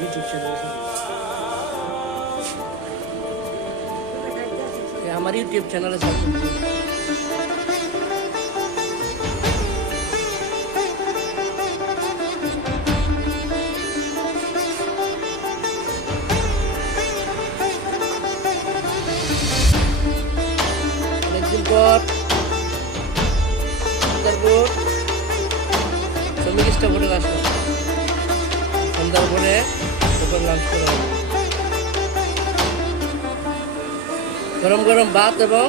YouTube channel আমার YouTube চ্যানেলে subscribe করুন। অনেকদিন পর তারপর শ্রমিক স্টাফ হোটেল আসলাম। সন্ধ্যার পরে দুপুর লাঞ্চ করা হবে। গরম গরম ভাত এবং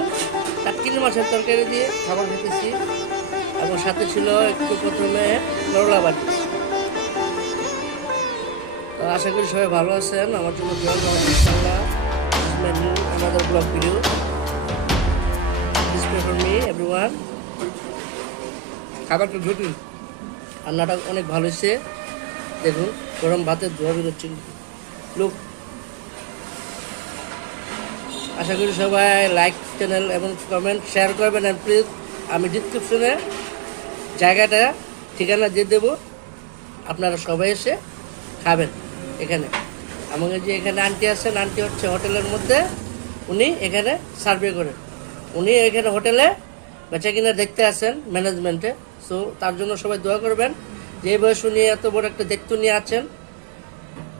কাটকিনি মাছের তরকারি দিয়ে খাবার খেতেছি এবং সাথে ছিল একটু প্রথমে করলা ভাজি। তো আশা করি সবাই ভালো আছেন। আমার জন্য দোয়া করবেন ইনশাআল্লাহ। আমাদের blog video please pray for me everyone. খাবারটা জটিল, রান্নাটা অনেক ভালো হয়েছে। দেখুন গরম ভাতের ধোয়া বেরোচ্ছে লোক। আশা করি সবাই লাইক চ্যানেল এবং কমেন্ট শেয়ার করবেন। অ্যান্ড প্লিজ আমি ডিসক্রিপশনে জায়গাটা ঠিকানা দিয়ে দেবো, আপনারা সবাই এসে খাবেন এখানে। আমাকে যে এখানে আন্টি আছেন, আন্টি হচ্ছে হোটেলের মধ্যে, উনি এখানে সার্ভে করেন। উনি এখানে হোটেলে বেচা কিনা দেখতে আসেন ম্যানেজমেন্টে। সো তার জন্য সবাই দোয়া করবেন। যে বয়স উনি এত বড় একটা দায়িত্ব নিয়ে আছেন,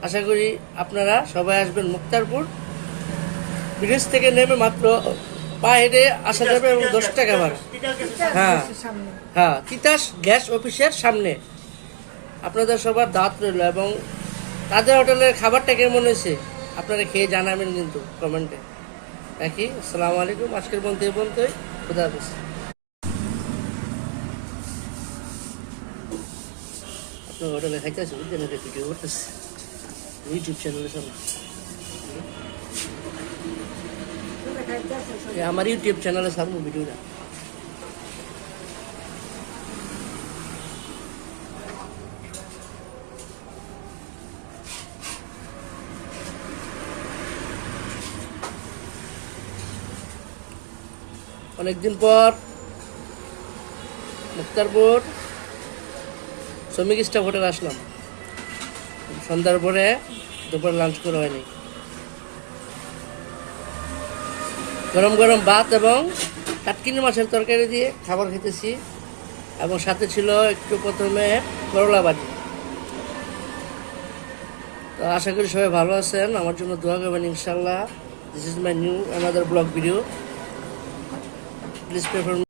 আশা করি আপনারা সবাই আসবেন। মুক্তারপুর ব্রিজ থেকে নেমে মাত্র পা হেঁটে আসা যাবে এবং 10 টাকা ভাড়া। হ্যাঁ হ্যাঁ, তিতাস গ্যাস অফিসের সামনে। আপনাদের সবার দাওয়াত রইল এবং তাদের হোটেলের খাবারটা কেমন হয়েছে আপনারা খেয়ে জানাবেন কিন্তু কমেন্টে। রাখি, আসসালামু আলাইকুম। আজকের পর্যন্ত এই পর্যন্তই। খুদা হাফেজ। আপনার হোটেলে খাইতে আছে বুঝলেন, এটা ভিডিও করতেছে ইউটিউব চ্যানেলে সব। আমার ইউটিউব চ্যানেলে ছাড়বো ভিডিওটা। অনেকদিন পর মুক্তারপুর শ্রমিক স্টাফ হোটেল আসলাম। সন্ধ্যার পরে দুপুর লাঞ্চ করা হয়নি। গরম গরম ভাত এবং কাটকিনি মাছের তরকারি দিয়ে খাবার খেতেছি এবং সাথে ছিল একটু প্রথমে করলা ভাজি। তো আশা করি সবাই ভালো আছেন। আমার জন্য দোয়া করবেন ইনশাআল্লাহ। This is my new another blog video please pray for